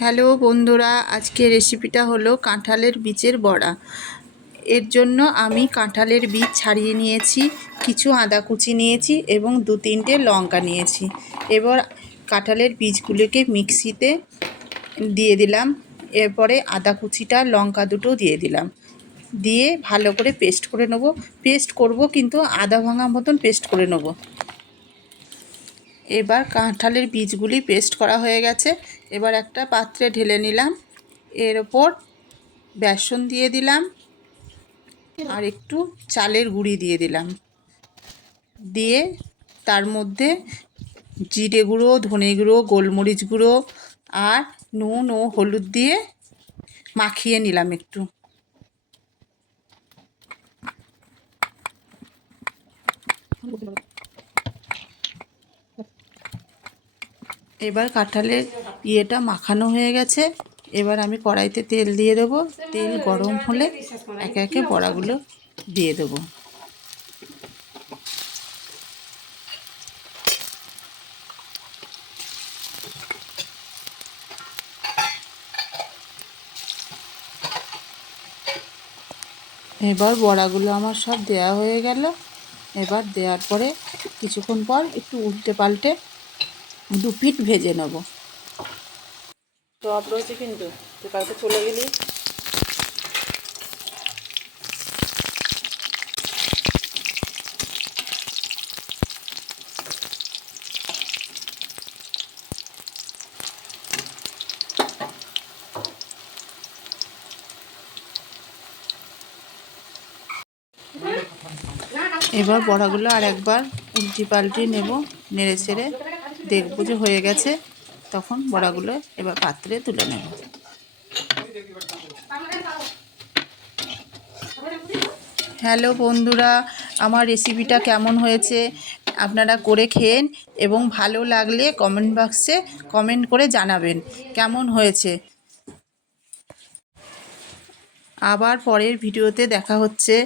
Hello বন্ধুরা, আজকে রেসিপিটা হলো কাঁঠালের বীজের বড়া। এর জন্য আমি কাঁঠালের বীজ ছাড়িয়ে নিয়েছি, কিছু আদা কুচি নিয়েছি এবং 2-3টে লঙ্কা নিয়েছি। এবার কাঁঠালের বীজগুলোকে মিক্সিতে দিয়ে দিলাম। এরপরে আদা কুচিটা, লঙ্কা দুটো দিয়ে দিলাম, দিয়ে ভালো করে পেস্ট করে নেব। পেস্ট করব কিন্তু আদা ভাঙা মতন পেস্ট করে নেব। এবার কাঁঠালের বীজগুলি পেস্ট করা হয়ে গেছে। এবার একটা পাত্রে ঢেলে নিলাম। এর ওপর বেসন দিয়ে দিলাম আর একটু চালের গুঁড়ি দিয়ে দিলাম। দিয়ে তার মধ্যে জিরে গুঁড়ো, ধনে গুঁড়ো, গোলমরিচ গুঁড়ো আর নুন ও হলুদ দিয়ে মাখিয়ে নিলাম একটু। এবার কাঁঠালের ইয়েটা মাখানো হয়ে গেছে। এবার আমি কড়াইতে তেল দিয়ে দেবো। তেল গরম হলে একে একে বড়াগুলো দিয়ে দেবো। এবার বড়াগুলো আমার সব দেয়া হয়ে গেল। এবার দেওয়ার পরে কিছুক্ষণ পর একটু উল্টে পাল্টে 2 পিঠ ভেজে নেব। টপ রয়েছে কিন্তু, তুই কালকে চলে গেলি। এবার বড়াগুলো আর একবার উল্টি পাল্টি নেব, নেড়ে ছেড়ে দেখবো যে হয়ে গেছে। তখন বড়াগুলো এবার পাত্রে তুলে নেব। হ্যালো বন্ধুরা, আমার রেসিপিটা কেমন হয়েছে আপনারা করে খেয়েন এবং ভালো লাগলে কমেন্ট বক্সে কমেন্ট করে জানাবেন কেমন হয়েছে। আবার পরের ভিডিওতে দেখা হচ্ছে।